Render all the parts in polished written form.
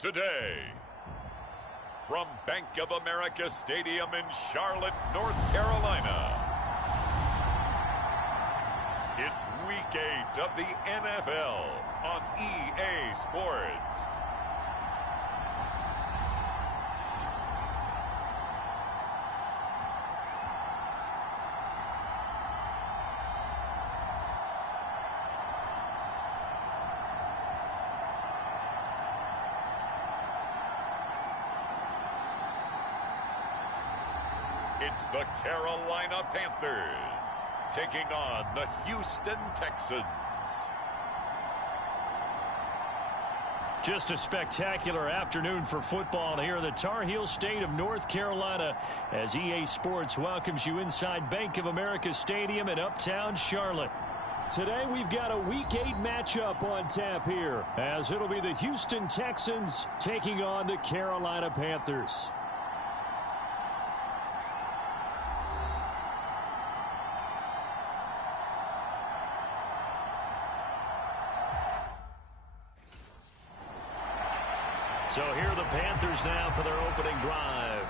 today. From Bank of America Stadium in Charlotte, North Carolina, it's Week 8 of the NFL on EA Sports. It's the Carolina Panthers taking on the Houston Texans. Just a spectacular afternoon for football here in the Tar Heel state of North Carolina as EA Sports welcomes you inside Bank of America Stadium in Uptown Charlotte. Today we've got a Week 8 matchup on tap here as it'll be the Houston Texans taking on the Carolina Panthers. So here are the Panthers now for their opening drive.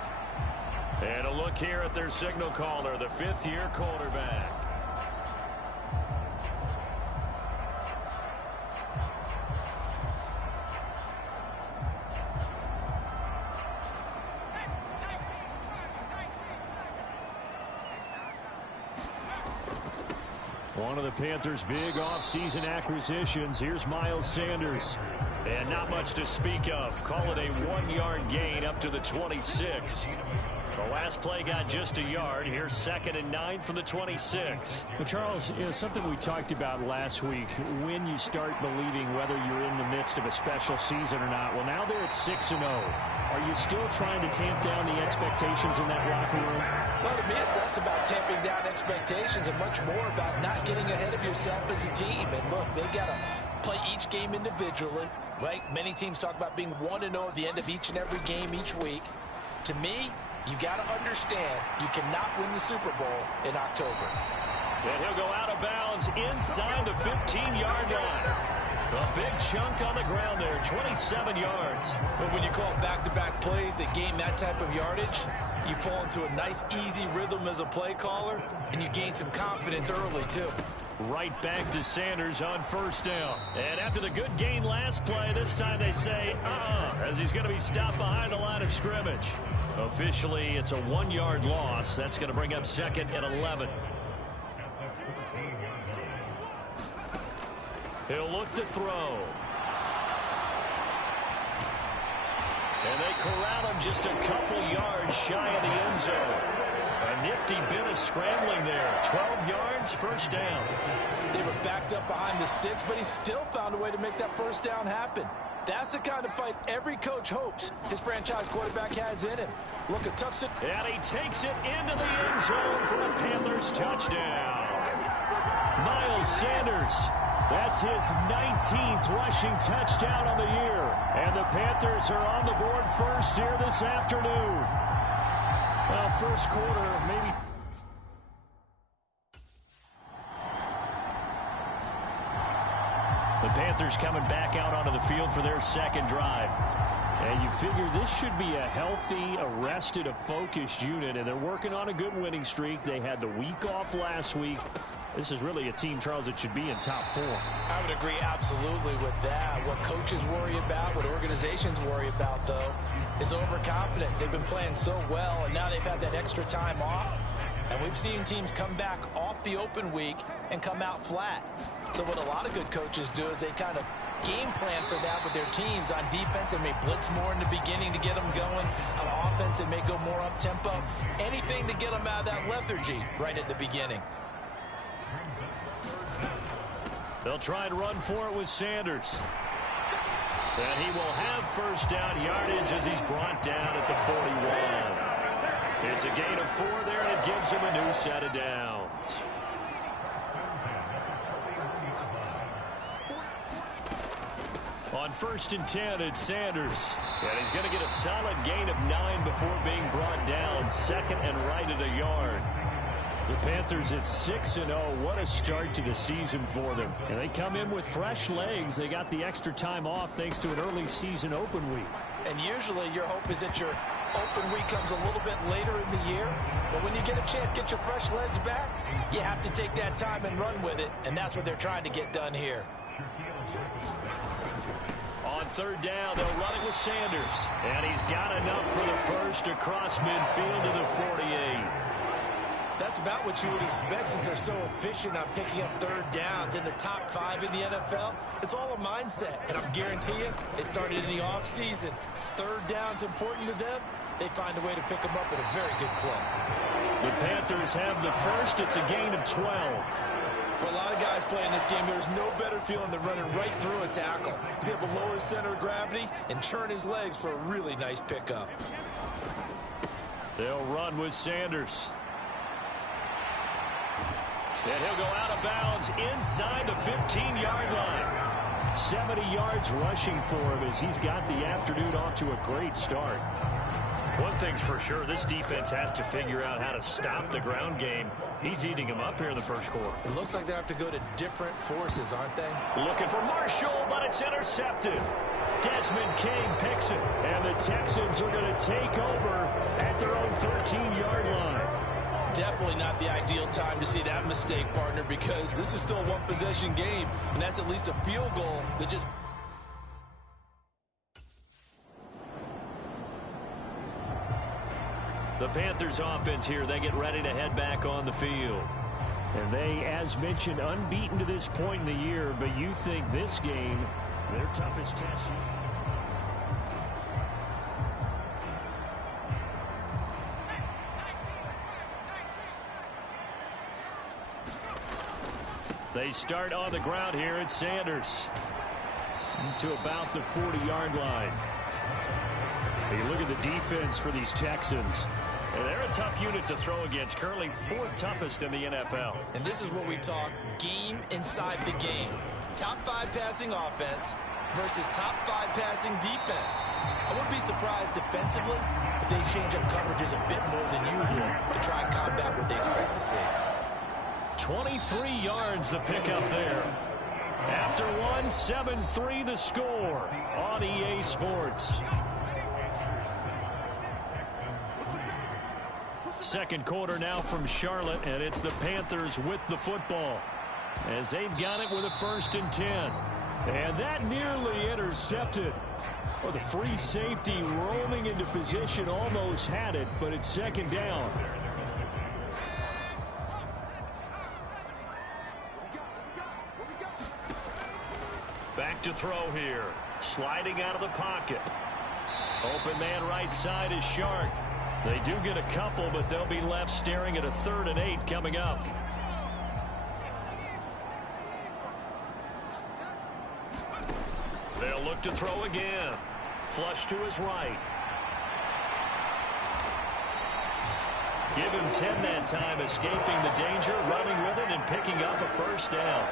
And a look here at their signal caller, the fifth-year quarterback. One of the Panthers' big offseason acquisitions. Here's Miles Sanders. And not much to speak of. Call it a 1-yard gain up to the 26. The last play got just a yard. Here's 2nd and 9 from the 26. Well, Charles, something we talked about last week, when you start believing whether you're in the midst of a special season or not. Well, now they're at 6-0. Are you still trying to tamp down the expectations in that locker room? Well, to me, it's less about tamping down expectations and much more about not getting ahead of yourself as a team. And look, they've got to play each game individually, right? Many teams talk about being 1-0 at the end of each and every game each week. To me, you got to understand you cannot win the Super Bowl in October. And he'll go out of bounds inside the 15-yard line. A big chunk on the ground there, 27 yards. But when you call back-to-back plays that gain that type of yardage, you fall into a nice, easy rhythm as a play caller, and you gain some confidence early, too. Right back to Sanders on first down. And after the good gain last play, this time they say, as he's going to be stopped behind the line of scrimmage. Officially, it's a 1-yard loss. That's going to bring up 2nd and 11. He'll look to throw. And they corral him just a couple yards shy of the end zone. A nifty bit of scrambling there. 12 yards, first down. They were backed up behind the sticks, but he still found a way to make that first down happen. That's the kind of fight every coach hopes his franchise quarterback has in him. Look, a tough situation. And he takes it into the end zone for a Panthers touchdown. Miles Sanders. That's his 19th rushing touchdown on the year. And the Panthers are on the board first here this afternoon. Well, first quarter, maybe. The Panthers coming back out onto the field for their second drive. And you figure this should be a healthy, a rested, a focused unit. And they're working on a good winning streak. They had the week off last week. This is really a team, Charles, that should be in top 4. I would agree absolutely with that. What coaches worry about, what organizations worry about, though, is overconfidence. They've been playing so well, and now they've had that extra time off. And we've seen teams come back off the open week and come out flat. So what a lot of good coaches do is they kind of game plan for that with their teams. On defense, they may blitz more in the beginning to get them going. On offense, they may go more up-tempo. Anything to get them out of that lethargy right at the beginning. They'll try and run for it with Sanders. And he will have first down yardage as he's brought down at the 41. It's a gain of 4 there, and it gives him a new set of downs. On 1st and 10, it's Sanders. And he's going to get a solid gain of 9 before being brought down. 2nd and right at a yard. The Panthers at 6-0. What a start to the season for them. And they come in with fresh legs. They got the extra time off thanks to an early season open week. And usually your hope is that your open week comes a little bit later in the year. But when you get a chance to get your fresh legs back, you have to take that time and run with it. And that's what they're trying to get done here. On third down, they'll run it with Sanders. And he's got enough for the first across midfield to the 48. That's about what you would expect since they're so efficient on picking up third downs in the top 5 in the NFL. It's all a mindset, and I guarantee you, it started in the offseason. Third down's important to them. They find a way to pick them up at a very good clip. The Panthers have the first. It's a gain of 12. For a lot of guys playing this game, there's no better feeling than running right through a tackle. He's able to lower his center of gravity and churn his legs for a really nice pickup. They'll run with Sanders. And he'll go out of bounds inside the 15-yard line. 70 yards rushing for him as he's got the afternoon off to a great start. One thing's for sure, this defense has to figure out how to stop the ground game. He's eating them up here in the first quarter. It looks like they have to go to different forces, aren't they? Looking for Marshall, but it's intercepted. Desmond King picks it, and the Texans are going to take over at their own 13-yard line. Definitely not the ideal time to see that mistake, partner, because this is still a one-possession game, and that's at least a field goal that just... The Panthers offense here, they get ready to head back on the field. And they, as mentioned, unbeaten to this point in the year, but you think this game, their toughest test. They start on the ground here at Sanders to about the 40-yard line. You look at the defense for these Texans. And they're a tough unit to throw against, currently 4th toughest in the NFL. And this is what we talk game inside the game. Top 5 passing offense versus top 5 passing defense. I wouldn't be surprised defensively if they change up coverages a bit more than usual to try and combat what they expect to see. 23 yards the pickup there. After one, 7-3 the score on EA Sports. Second quarter now from Charlotte, and it's the Panthers with the football as they've got it with a 1st and 10. And that nearly intercepted. Well, the free safety roaming into position almost had it, but it's 2nd down. Back to throw here. Sliding out of the pocket. Open man right side is Shark. They do get a couple, but they'll be left staring at a 3rd and 8 coming up. They'll look to throw again. Flush to his right. Give him 10 that time, escaping the danger, running with it, and picking up a 1st down.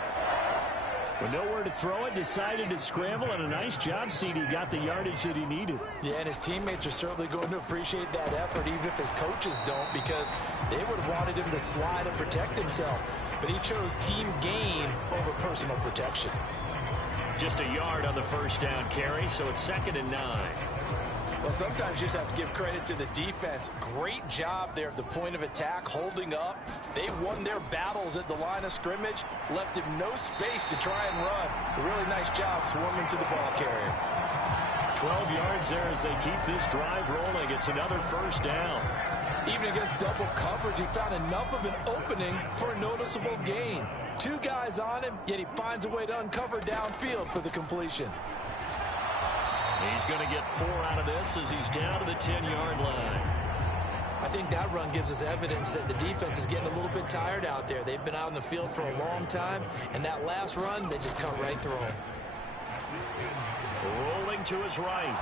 With nowhere to throw it, decided to scramble, and a nice job, CD got the yardage that he needed. Yeah, and his teammates are certainly going to appreciate that effort, even if his coaches don't, because they would have wanted him to slide and protect himself. But he chose team gain over personal protection. Just a yard on the 1st down carry, so it's 2nd and 9. Well, sometimes you just have to give credit to the defense. Great job there at the point of attack, holding up. They won their battles at the line of scrimmage, left him no space to try and run. A really nice job swarming to the ball carrier. 12 yards there as they keep this drive rolling. It's another 1st down. Even against double coverage, he found enough of an opening for a noticeable gain. 2 guys on him, yet he finds a way to uncover downfield for the completion. He's going to get 4 out of this as he's down to the 10-yard line. I think that run gives us evidence that the defense is getting a little bit tired out there. They've been out in the field for a long time, and that last run, they just cut right through him. Rolling to his right.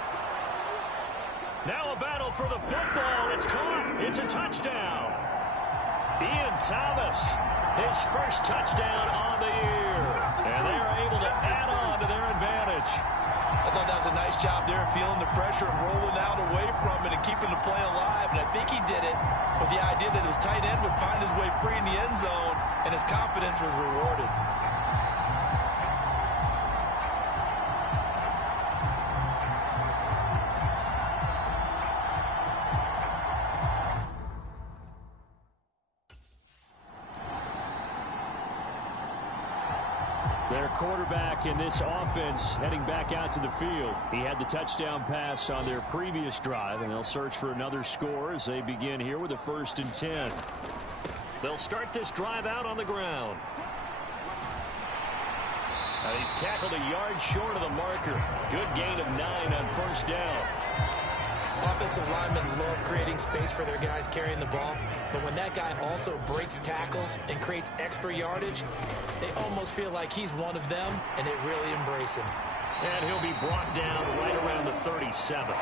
Now a battle for the football. It's caught. It's a touchdown. Ian Thomas, his 1st touchdown on the year. And they are able to add on to their advantage. I thought that was a nice nice job there of feeling the pressure and rolling out away from it and keeping the play alive. And I think he did it with the idea that his tight end would find his way free in the end zone, and his confidence was rewarded. Their quarterback in this offense heading back out to the field. He had the touchdown pass on their previous drive, and they'll search for another score as they begin here with a 1st and 10. They'll start this drive out on the ground. He's tackled a yard short of the marker. Good gain of 9 on 1st down. Offensive linemen love creating space for their guys carrying the ball, but when that guy also breaks tackles and creates extra yardage, they almost feel like he's one of them, and they really embrace him. And he'll be brought down right around the 37.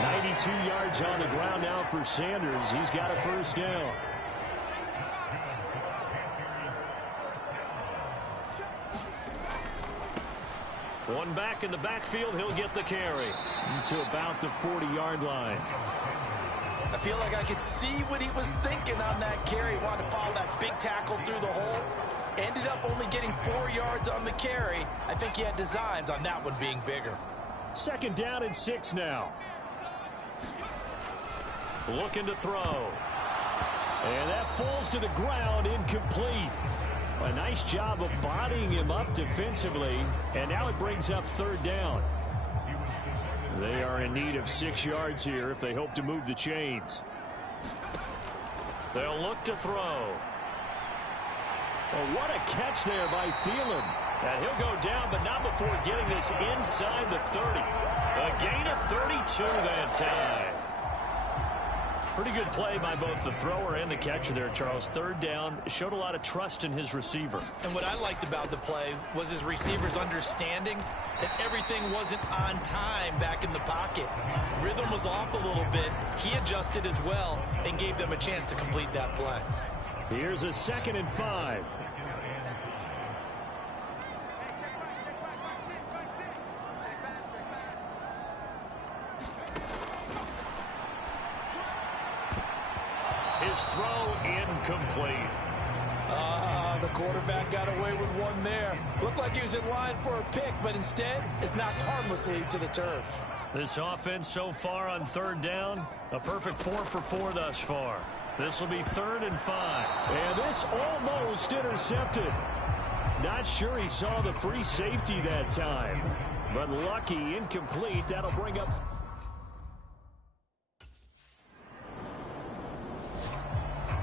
92 yards on the ground now for Sanders. He's got a 1st down. One back in the backfield, he'll get the carry to about the 40-yard line. I feel like I could see what he was thinking on that carry. Wanted to follow that big tackle through the hole. Ended up only getting 4 yards on the carry. I think he had designs on that one being bigger. 2nd down and 6 now. Looking to throw. And that falls to the ground, incomplete. A nice job of bodying him up defensively, and now it brings up 3rd down. They are in need of 6 yards here if they hope to move the chains. They'll look to throw. Well, what a catch there by Thielen. And he'll go down, but not before getting this inside the 30. A gain of 32 that time. Pretty good play by both the thrower and the catcher there, Charles. 3rd down, showed a lot of trust in his receiver. And what I liked about the play was his receiver's understanding that everything wasn't on time back in the pocket. Rhythm was off a little bit. He adjusted as well and gave them a chance to complete that play. Here's a 2nd and 5. His throw incomplete. The quarterback got away with one there. Looked like he was in line for a pick, but instead it's knocked harmlessly to the turf. This offense so far on 3rd down, a perfect 4 for 4 thus far. This will be 3rd and 5. And this almost intercepted. Not sure he saw the free safety that time, but lucky, incomplete. That'll bring up.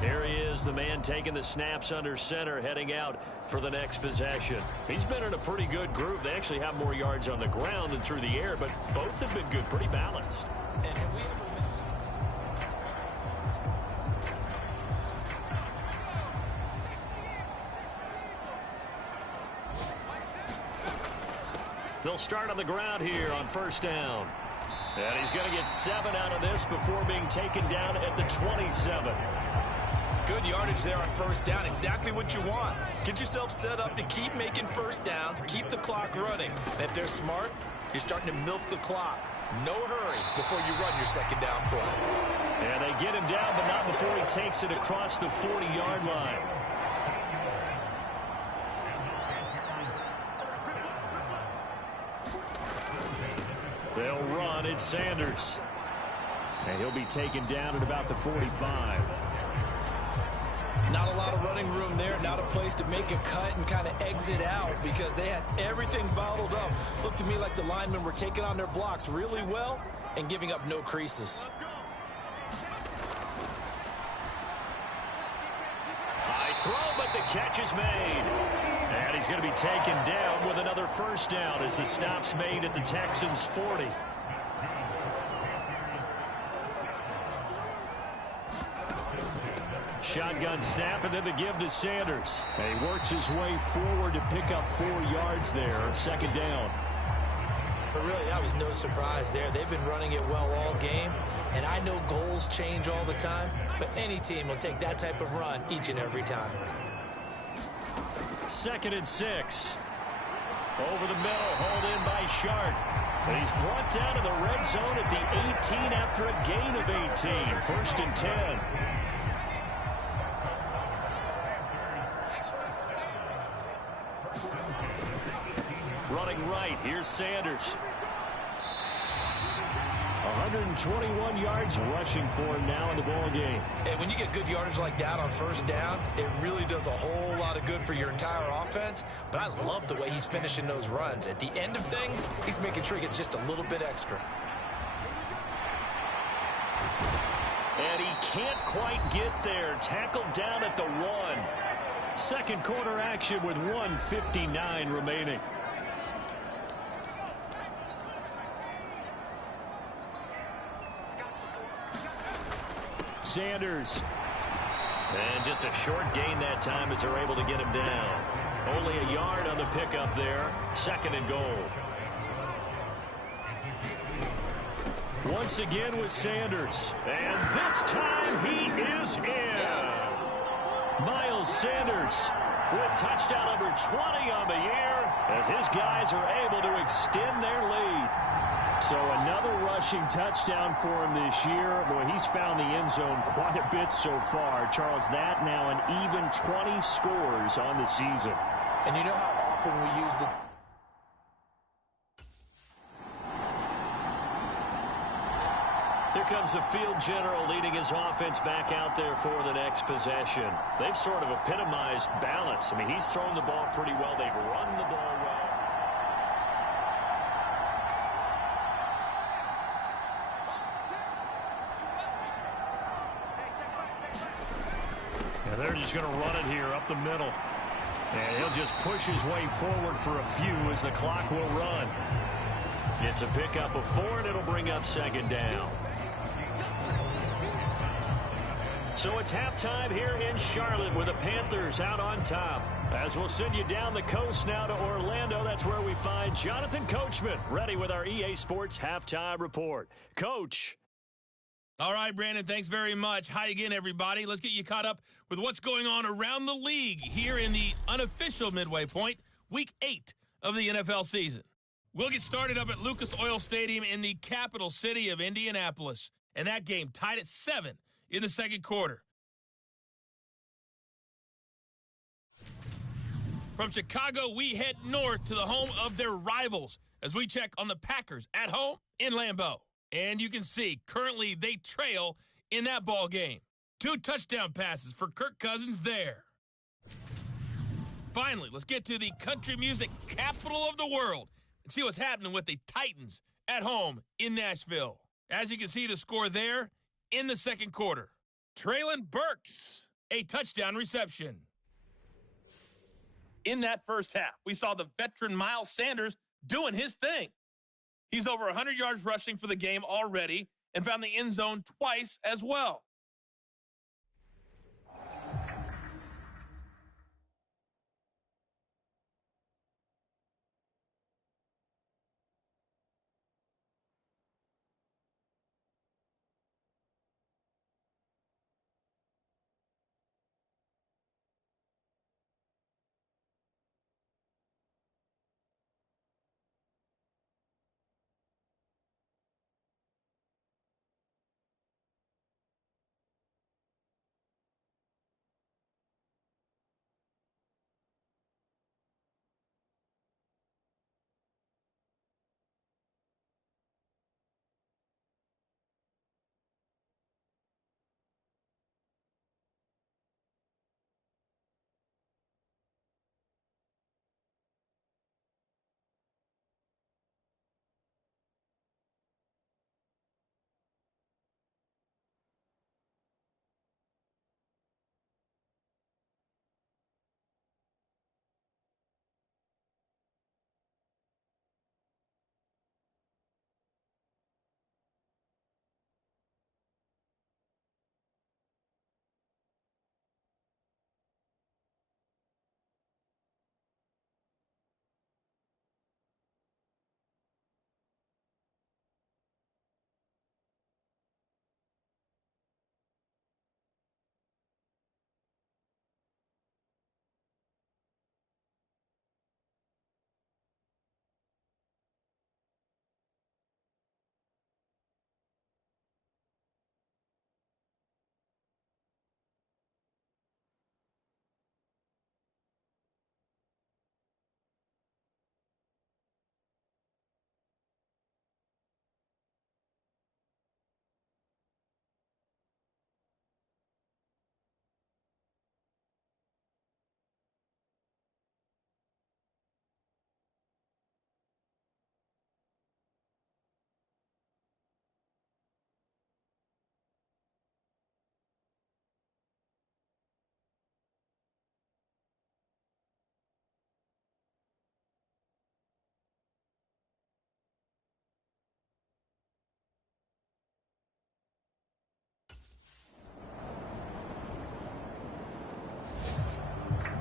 Here he is, the man taking the snaps under center, heading out for the next possession. He's been in a pretty good group. They actually have more yards on the ground than through the air, but both have been good, pretty balanced. And have we ever been... They'll start on the ground here on 1st down. And he's going to get 7 out of this before being taken down at the 27. Good yardage there on 1st down. Exactly what you want. Get yourself set up to keep making 1st downs, keep the clock running. And if they're smart, you're starting to milk the clock. No hurry before you run your 2nd down play. And they get him down, but not before he takes it across the 40-yard line. They'll run. It's Sanders. And he'll be taken down at about the 45. Not a lot of running room there. Not a place to make a cut and kind of exit out because they had everything bottled up. Looked to me like the linemen were taking on their blocks really well and giving up no creases. High throw, but the catch is made. And he's going to be taken down with another 1st down as the stop's made at the Texans' 40. Shotgun snap, and then the give to Sanders. And he works his way forward to pick up 4 yards there. 2nd down. But really, that was no surprise there. They've been running it well all game. And I know goals change all the time, but any team will take that type of run each and every time. 2nd and 6. Over the middle, hauled in by Sharp. He's brought down to the red zone at the 18 after a gain of 18. First and 10. Running right, here's Sanders. 121 yards rushing for him now in the ball game. And when you get good yardage like that on first down, it really does a whole lot of good for your entire offense. But I love the way he's finishing those runs. At the end of things, he's making sure he gets just a little bit extra. And he can't quite get there. Tackled down at the 1. Second quarter action with 1:59 remaining. Sanders. And just a short gain that time as they're able to get him down. Only a yard on the pickup there. Second and goal. Once again with Sanders. And this time he is in. Yes. Miles Sanders with touchdown number 20 on the year as his guys are able to extend their lead. So another rushing touchdown for him this year. Boy, he's found the end zone quite a bit so far. Charles, that now an even 20 scores on the season. And you know how often we use the... Here comes the field general leading his offense back out there for the next possession. They've sort of epitomized balance. I mean, he's thrown the ball pretty well. They've run the ball well. They're just going to run it here up the middle. And he'll just push his way forward for a few as the clock will run. It's a pickup of 4, and it'll bring up second down. So it's halftime here in Charlotte with the Panthers out on top. As we'll send you down the coast now to Orlando, that's where we find Jonathan Coachman ready with our EA Sports Halftime Report. Coach. All right, Brandon, thanks very much. Hi again, everybody. Let's get you caught up with what's going on around the league here in the unofficial midway point, Week 8 of the NFL season. We'll get started up at Lucas Oil Stadium in the capital city of Indianapolis, and that game tied at 7 in the second quarter. From Chicago, we head north to the home of their rivals as we check on the Packers at home in Lambeau. And you can see, currently they trail in that ball game. 2 touchdown passes for Kirk Cousins there. Finally, let's get to the country music capital of the world and see what's happening with the Titans at home in Nashville. As you can see, the score there in the second quarter. Traylon Burks, a touchdown reception. In that first half, we saw the veteran Miles Sanders doing his thing. He's over 100 yards rushing for the game already and found the end zone twice as well.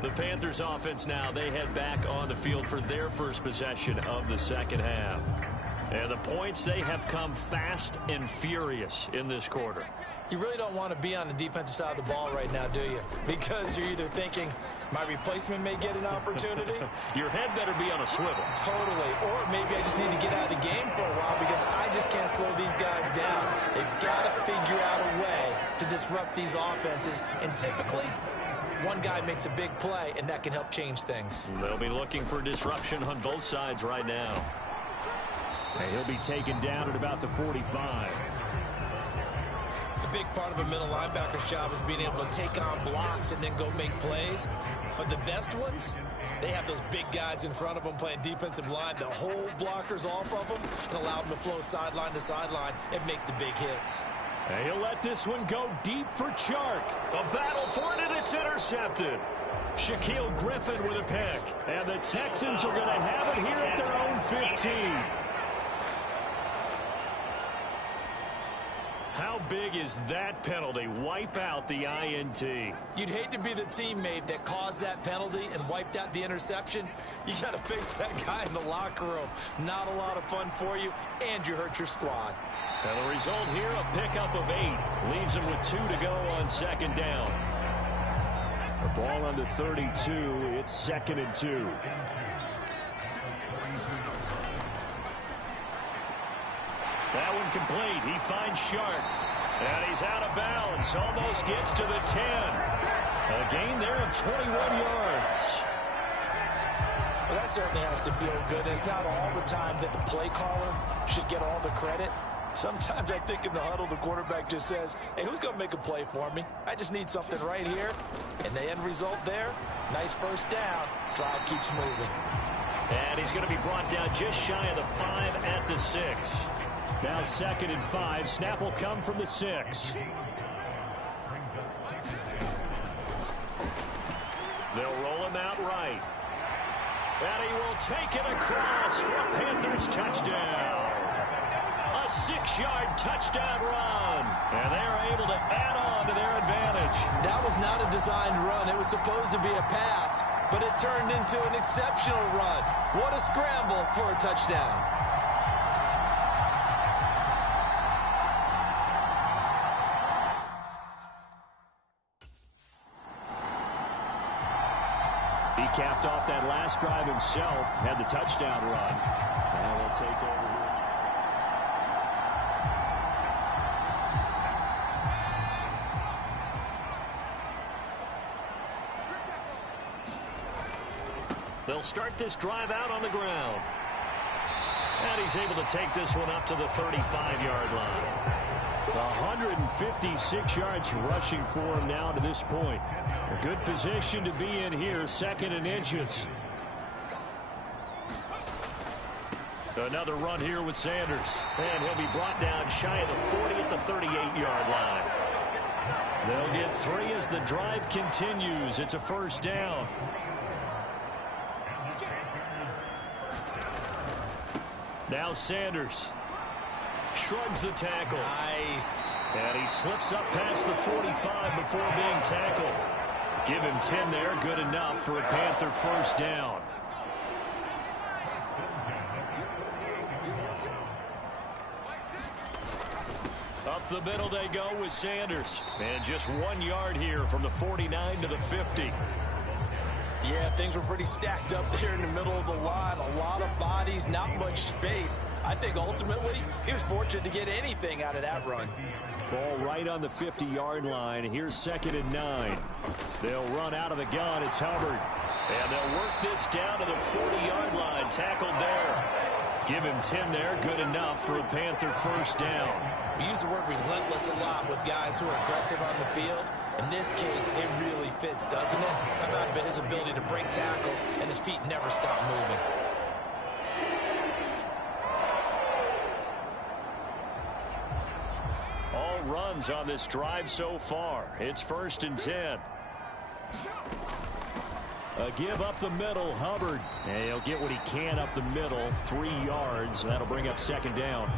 The Panthers offense now, they head back on the field for their first possession of the second half. And the points, they have come fast and furious in this quarter. You really don't want to be on the defensive side of the ball right now, do you? Because you're either thinking, my replacement may get an opportunity. Your head better be on a swivel. Totally. Or maybe I just need to get out of the game for a while because I just can't slow these guys down. They've got to figure out a way to disrupt these offenses. And typically, one guy makes a big play, and that can help change things. They'll be looking for disruption on both sides right now. And he'll be taken down at about the 45. A big part of a middle linebacker's job is being able to take on blocks and then go make plays. But the best ones, they have those big guys in front of them playing defensive line to hold blockers off of them and allow them to flow sideline to sideline and make the big hits. And he'll let this one go deep for Chark. A battle for it, and it's intercepted. Shaquille Griffin with a pick. And the Texans are going to have it here at their own 15. How big is that penalty? Wipe out the INT. You'd hate to be the teammate that caused that penalty and wiped out the interception. You got to face that guy in the locker room. Not a lot of fun for you, and you hurt your squad. And the result here, a pickup of 8. Leaves them with 2 to go on second down. The ball on the 32. It's 2nd and 2. That one complete. He finds Sharp. And he's out of bounds. Almost gets to the 10. A gain there of 21 yards. Well, that certainly has to feel good. It's not all the time that the play caller should get all the credit. Sometimes I think in the huddle, the quarterback just says, hey, who's going to make a play for me? I just need something right here. And the end result there, nice first down. Drive keeps moving. And he's going to be brought down just shy of the 5 at the 6. Now 2nd and 5. Snap will come from the 6. They'll roll him out right. And he will take it across for a Panthers touchdown. A 6-yard touchdown run. And they are able to add on to their advantage. That was not a designed run. It was supposed to be a pass, but it turned into an exceptional run. What a scramble for a touchdown. He capped off that last drive himself, had the touchdown run. And they'll take over here. They'll start this drive out on the ground. And he's able to take this one up to the 35-yard line. 156 yards rushing for him now to this point. A good position to be in here, 2nd and inches. Another run here with Sanders. And he'll be brought down shy of the 40 at the 38-yard line. They'll get 3 as the drive continues. It's a first down. Now Sanders shrugs the tackle. Nice. And he slips up past the 45 before being tackled. Give him 10 there, good enough for a Panther first down. Up the middle they go with Sanders. And just 1 yard here from the 49 to the 50. Yeah, things were pretty stacked up there in the middle of the line. A lot of bodies, not much space. I think ultimately he was fortunate to get anything out of that run. Ball right on the 50-yard line. Here's 2nd and 9. They'll run out of the gun. It's Hubbard. And they'll work this down to the 40-yard line. Tackled there. Give him 10 there. Good enough for a Panther first down. We use the word relentless a lot with guys who are aggressive on the field. In this case, it really fits, doesn't it? How about his ability to break tackles and his feet never stop moving? All runs on this drive so far. It's 1st and 10. A give up the middle, Hubbard. And he'll get what he can up the middle, 3 yards. That'll bring up 2nd down.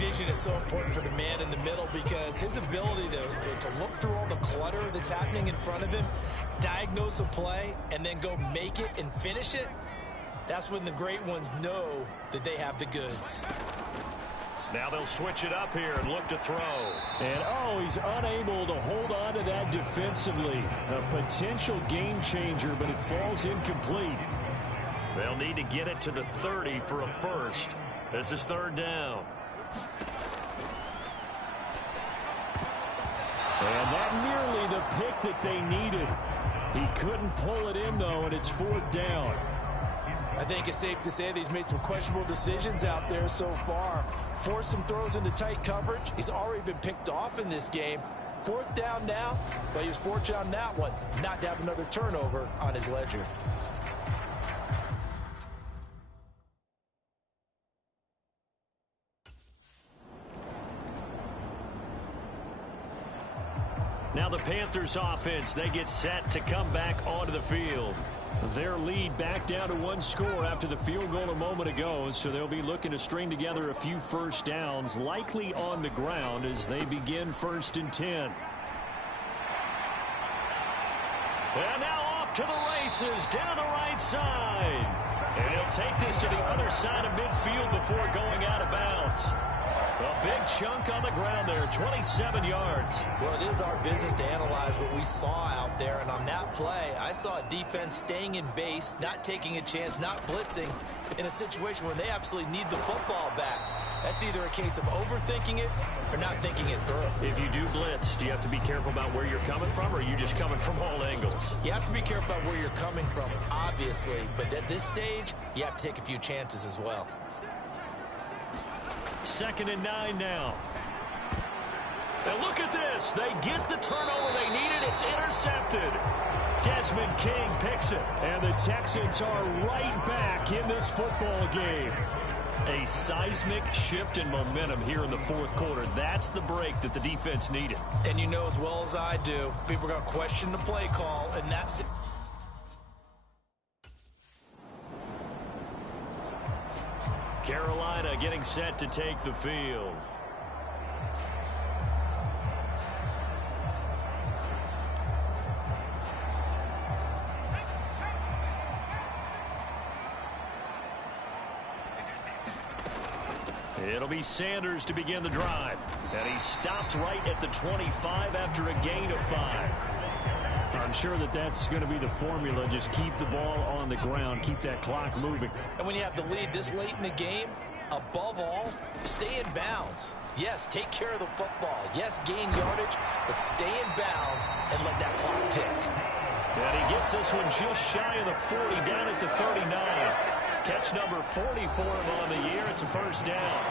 vision is so important for the man in the middle because his ability to look through all the clutter that's happening in front of him, diagnose a play, and then go make it and finish it, that's when the great ones know that they have the goods. Now they'll switch it up here and look to throw. And, oh, he's unable to hold on to that defensively. A potential game changer, but it falls incomplete. They'll need to get it to the 30 for a first. This is third down. And that nearly the pick that they needed. He couldn't pull it in, though, and it's fourth down. I think it's safe to say that he's made some questionable decisions out there so far. Forced some throws into tight coverage. He's already been picked off in this game. Fourth down now, but he was fortunate on that one not to have another turnover on his ledger. Now the Panthers offense, they get set to come back onto the field. Their lead back down to one score after the field goal a moment ago, so they'll be looking to string together a few first downs, likely on the ground as they begin 1st and 10. And now off to the races down the right side. And he'll take this to the other side of midfield before going out of bounds. A big chunk on the ground there, 27 yards. Well, it is our business to analyze what we saw out there, and on that play, I saw a defense staying in base, not taking a chance, not blitzing, in a situation where they absolutely need the football back. That's either a case of overthinking it or not thinking it through. If you do blitz, do you have to be careful about where you're coming from, or are you just coming from all angles? You have to be careful about where you're coming from, obviously, but at this stage, you have to take a few chances as well. 2nd and 9 now. And look at this. They get the turnover they needed. It's intercepted. Desmond King picks it. And the Texans are right back in this football game. A seismic shift in momentum here in the fourth quarter. That's the break that the defense needed. And you know as well as I do, people are going to question the play call, and that's it. Carolina getting set to take the field. It'll be Sanders to begin the drive. And he stopped right at the 25 after a gain of 5. I'm sure that that's going to be the formula. Just keep the ball on the ground. Keep that clock moving. And when you have the lead this late in the game, above all, stay in bounds. Yes, take care of the football. Yes, gain yardage, but stay in bounds and let that clock tick. And he gets this one just shy of the 40, down at the 39. Catch number 40 for him on the year. It's a first down.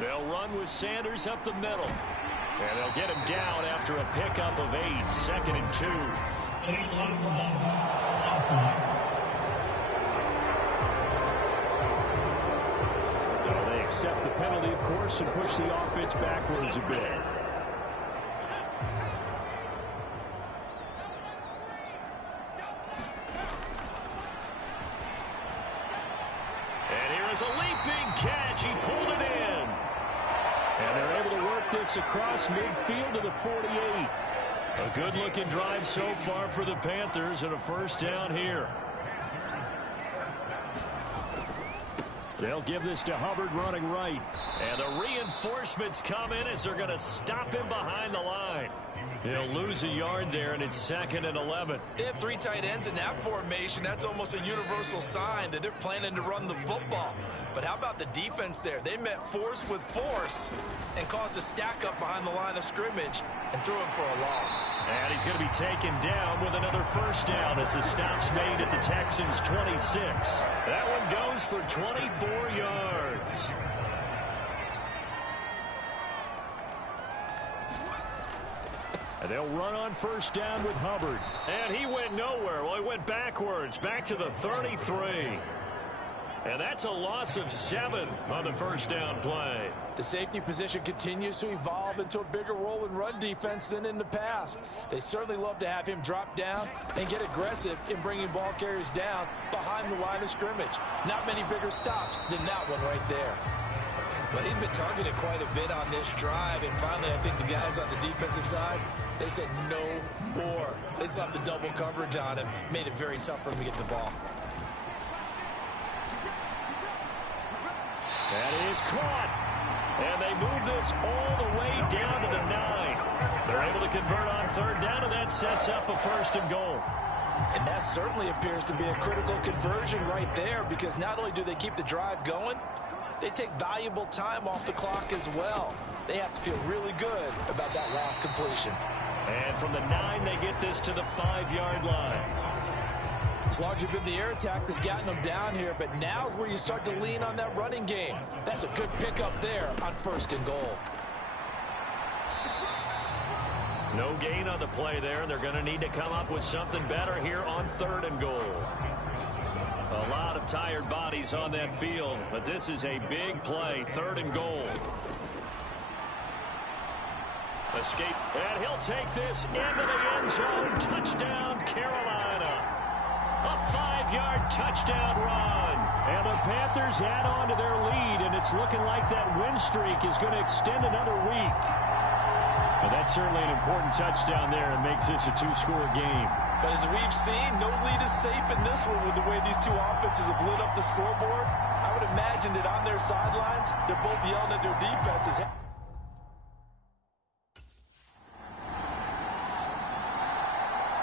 They'll run with Sanders up the middle. And they'll get him down after a pickup of 8. 2nd and 2. Well, they accept the penalty, of course, and push the offense backwards a bit. And here is a leaping catch. He pulled it in. And they're able to work this across midfield to the 48. A good-looking drive so far for the Panthers, and a first down here. They'll give this to Hubbard running right. And the reinforcements come in as they're going to stop him behind the line. They'll lose a yard there, and it's 2nd and 11. They have 3 tight ends in that formation. That's almost a universal sign that they're planning to run the football. But how about the defense there? They met force with force and caused a stack up behind the line of scrimmage and threw him for a loss. And he's going to be taken down with another first down as the stop's made at the Texans' 26. That one goes for 24 yards. And they'll run on first down with Hubbard. And he went nowhere. Well, he went backwards, back to the 33. And that's a loss of 7 on the first down play. The safety position continues to evolve into a bigger role in run defense than in the past. They certainly love to have him drop down and get aggressive in bringing ball carriers down behind the line of scrimmage. Not many bigger stops than that one right there. Well, he'd been targeted quite a bit on this drive, and finally I think the guys on the defensive side, they said no more. They slapped the double coverage on him, made it very tough for him to get the ball. That is caught. And they move this all the way down to the 9. They're able to convert on third down, and that sets up a 1st and goal. And that certainly appears to be a critical conversion right there, because not only do they keep the drive going, they take valuable time off the clock as well. They have to feel really good about that last completion. And from the 9, they get this to the 5-yard line. As long as you've been the air attack that's gotten them down here, but now is where you start to lean on that running game. That's a good pickup there on 1st and goal. No gain on the play there. They're going to need to come up with something better here on 3rd and goal. A lot of tired bodies on that field, but this is a big play, 3rd and goal. Escape, and he'll take this into the end zone. Touchdown, Carolina. A 5-yard touchdown run. And the Panthers add on to their lead, and it's looking like that win streak is going to extend another week. But that's certainly an important touchdown there and makes this a 2-score game. But as we've seen, no lead is safe in this one with the way these two offenses have lit up the scoreboard. I would imagine that on their sidelines, they're both yelling at their defenses.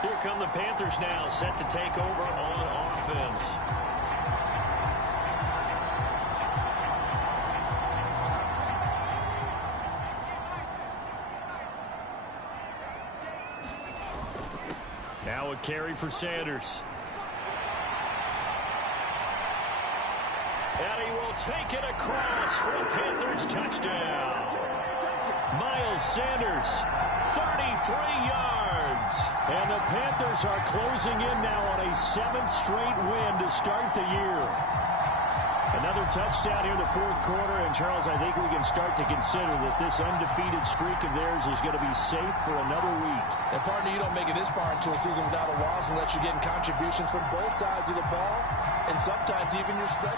Here come the Panthers now, set to take over on offense. Now a carry for Sanders. And he will take it across for a Panthers touchdown. Miles Sanders, 33 yards. And the Panthers are closing in now on a 7th straight win to start the year. Another touchdown here in the 4th quarter. And, Charles, I think we can start to consider that this undefeated streak of theirs is going to be safe for another week. And, partner, you don't make it this far into a season without a loss unless you're getting contributions from both sides of the ball and sometimes even your spread.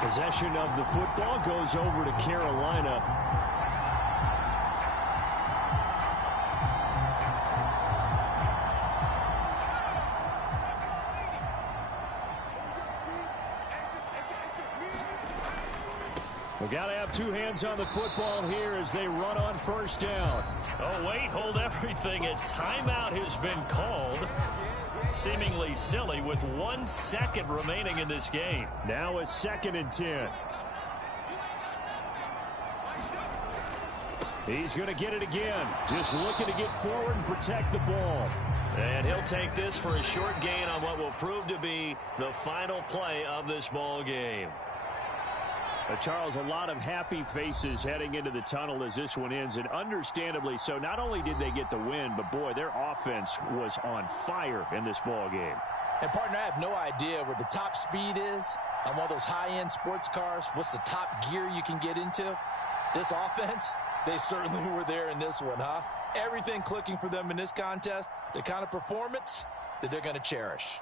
Possession of the football goes over to Carolina. We got to have 2 hands on the football here as they run on 1st down. Oh, wait, hold everything. A timeout has been called. Seemingly silly with 1 second remaining in this game. Now a 2nd and 10. He's going to get it again. Just looking to get forward and protect the ball. And he'll take this for a short gain on what will prove to be the final play of this ball game. Charles, a lot of happy faces heading into the tunnel as this one ends, and understandably so. Not only did they get the win, but, boy, their offense was on fire in this ball game. And, partner, I have no idea where the top speed is on one of those high-end sports cars. What's the top gear you can get into? This offense, they certainly were there in this one, huh? Everything clicking for them in this contest, the kind of performance that they're going to cherish.